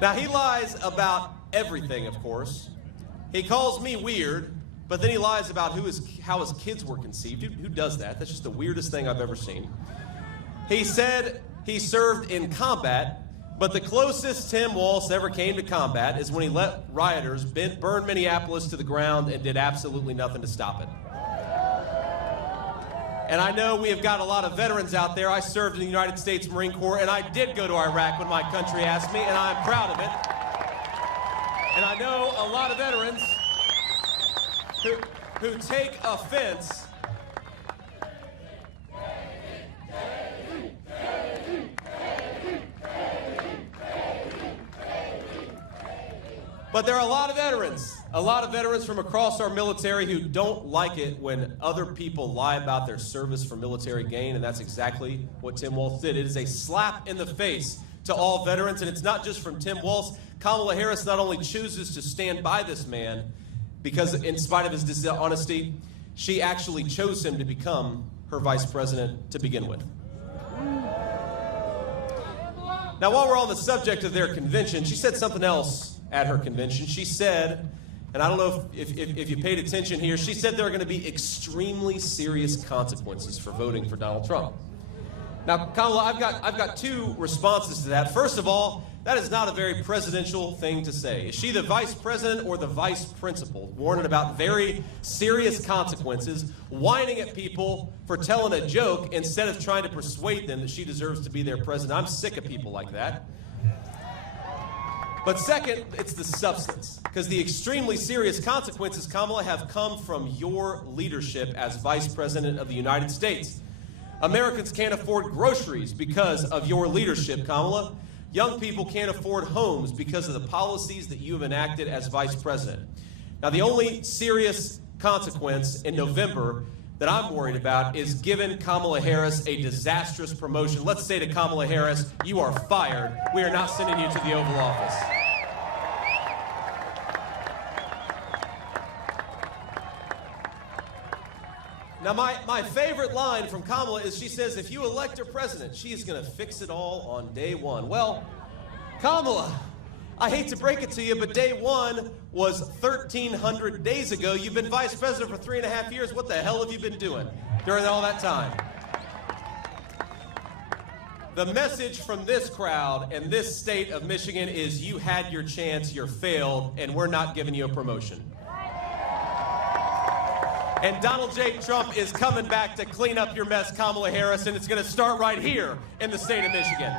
Now, he lies about everything, of course. He calls me weird, but then he lies about how his kids were conceived. Who does that? That's just the weirdest thing I've ever seen. He said he served in combat, but the closest Tim Walz ever came to combat is when he let rioters burn Minneapolis to the ground and did absolutely nothing to stop it. And I know we have got a lot of veterans out there. I served in the United States Marine Corps, and I did go to Iraq when my country asked me, and I'm proud of it. And I know a lot of veterans who take offense But there are a lot of veterans from across our military who don't like it when other people lie about their service for military gain, and that's exactly what Tim Walz did. It is a slap in the face to all veterans, and it's not just from Tim Walz. Kamala Harris not only chooses to stand by this man, because in spite of his dishonesty, she actually chose him to become her vice president to begin with. Now, while we're on the subject of their convention, she said something else at her convention. She said, and I don't know if you paid attention here, she said there are going to be extremely serious consequences for voting for Donald Trump. Now, Kamala, I've got two responses to that. First of all, that is not a very presidential thing to say. Is she the vice president or the vice principal, warning about very serious consequences, whining at people for telling a joke instead of trying to persuade them that she deserves to be their president? I'm sick of people like that. But second, it's the substance, because the extremely serious consequences, Kamala, have come from your leadership as vice president of the United States. Americans can't afford groceries because of your leadership, Kamala. Young people can't afford homes because of the policies that you have enacted as vice president. Now, the only serious consequence in November that I'm worried about is giving Kamala Harris a disastrous promotion. Let's say to Kamala Harris, you are fired. We are not sending you to the Oval Office. Now, my favorite line from Kamala is she says, if you elect her president, she's going to fix it all on day one. Well, Kamala, I hate to break it to you, but day one was 1,300 days ago. You've been vice president for 3.5 years. What the hell have you been doing during all that time? The message from this crowd and this state of Michigan is you had your chance, you failed, and we're not giving you a promotion. And Donald J. Trump is coming back to clean up your mess, Kamala Harris, and it's going to start right here in the state of Michigan.